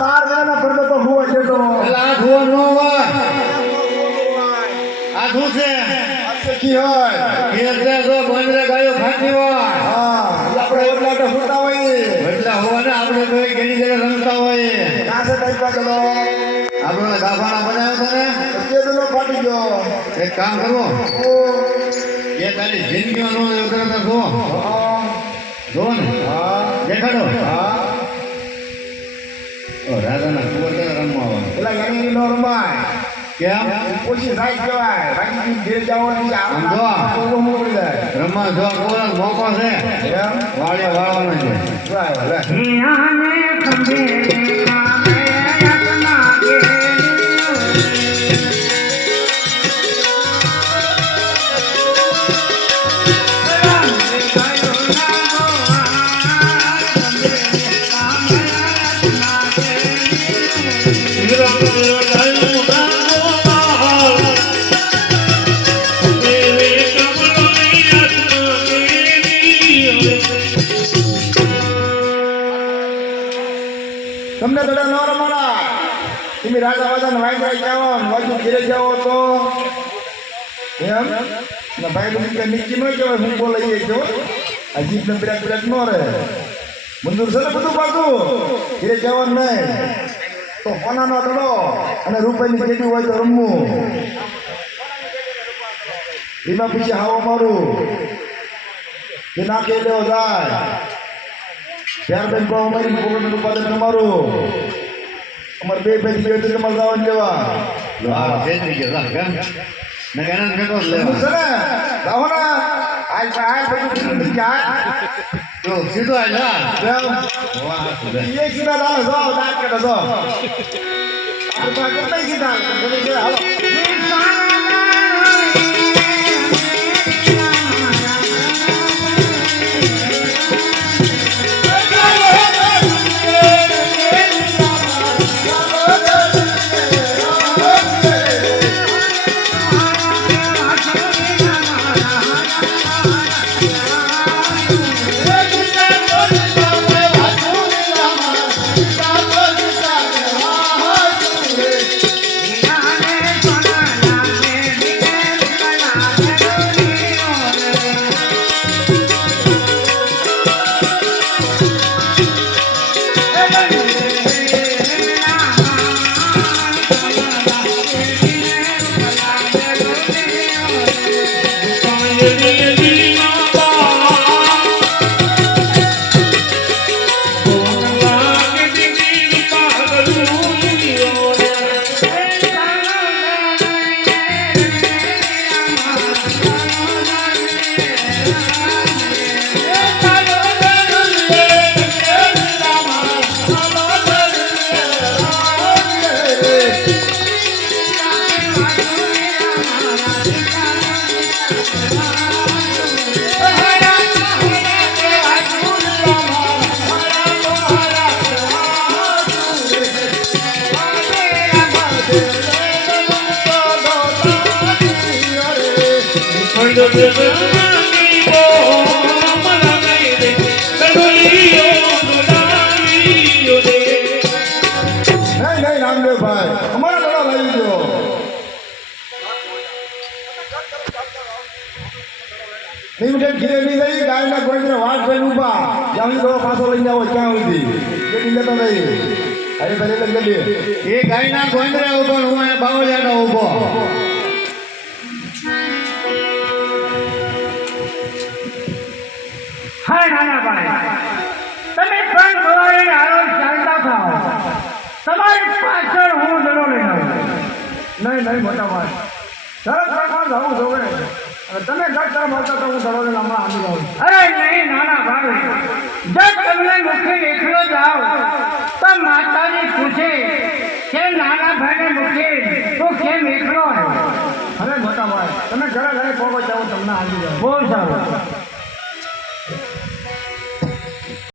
બાર જણા પડતો તો હું છે તો આ ધોવા નો હોય આ શું છે કી હોય એટલે જો બંદરે ગાયો ખાતી હોય હા આપણે એટલા તો સુતા હોય એટલે હોવા ને આપણે તો ઘણી જગ્યાએ રમતા હોય કાસે ટાઈપા કરો આપણે ગાફાના બનાવ્યો તને કેદનો ફાટી ગયો એક કામ કરવો ઓ એ તારી જિંદગીનો ઉતરતા જો જો ને હા દેખાડો હા ઓ રાજાના કુંવર રમવા આવવાનું પેલા ઘણી નો રમાય કેમ ઓછી રાઈ કહેવાય રાઈ ઘેર જવાની છે સમજો. આપણે મોકલી જાય રમવા જો કોણ મોકો છે એમ વાળે વાળવાનો છે બરાબર લે તમને થોડા ન રમાડા તમે રાજા વાજાને વાંચા જાઓ વાંચું ઘેરે જાઓ તો એમ ને ભાઈ બધી કે નીચી ન કહેવાય હું બોલાઈએ છો આ જીભને બિરાટ બિરાટ ન રહે મંજૂર છે ને બધું પાછું ઘેરે જવાનું નહીં તો કોનાનો દડો અને રૂપિયાની જેટી હોય તો રમવું એમાં પછી હાવો મારું જે નાખી લેવો જાય ત્યારબાદ કહો અમારી પોકટનું ઉત્પાદન તમારું અમારે બે ભાઈ ગયો તો તમારે જવાનું લેવા હા છે જ કે રા કેમ ને કેના કેતો લેવા છે ને જાઓ ને આજ બધું તો સીધો આ જા જાઓ વાહ સુરે એ સીધા જાઓ દાંત કાઢો જાઓ આપણે પાસે નહીં સીધા હાલો નહીં રામદેવભાઈ અમારા દડો લઈ ગયો નહીં ઉઠે ઘીરે નહીં લઈ ગાયના ગોળને વાટ જોઈને ઊભા જ્યાં દડો પાછો લઈ જાવ ક્યાં સુધી કેટલી લેતો નહીં અરે ભલે લઈ એ ગાયના ગોંદરે ઉભો હું અહીંયા બાવળિયાનો ઉભો હા નાના ભાઈ તમે પણ સવારે હારો ચાલતા થાઓ તમારી પાછળ હું દડો લઈને આવું નહીં મોટા ભાઈ તરત પ્રમાણ જવું જોવે અને તમે ઘર મળતા તો હું દડો લઈને હમણાં આવી જાઉં અરે નહીં નાના ભાઈ જો તમને મુખે એકલો જાઓ તો માતાજી પૂછે કે નાના ભાઈને મુખે તું કેમ એકલો અરે મોટા ભાઈ તમે ઘરે ઘરે પહોંચો તમને આવી જાઉં બહુ સારું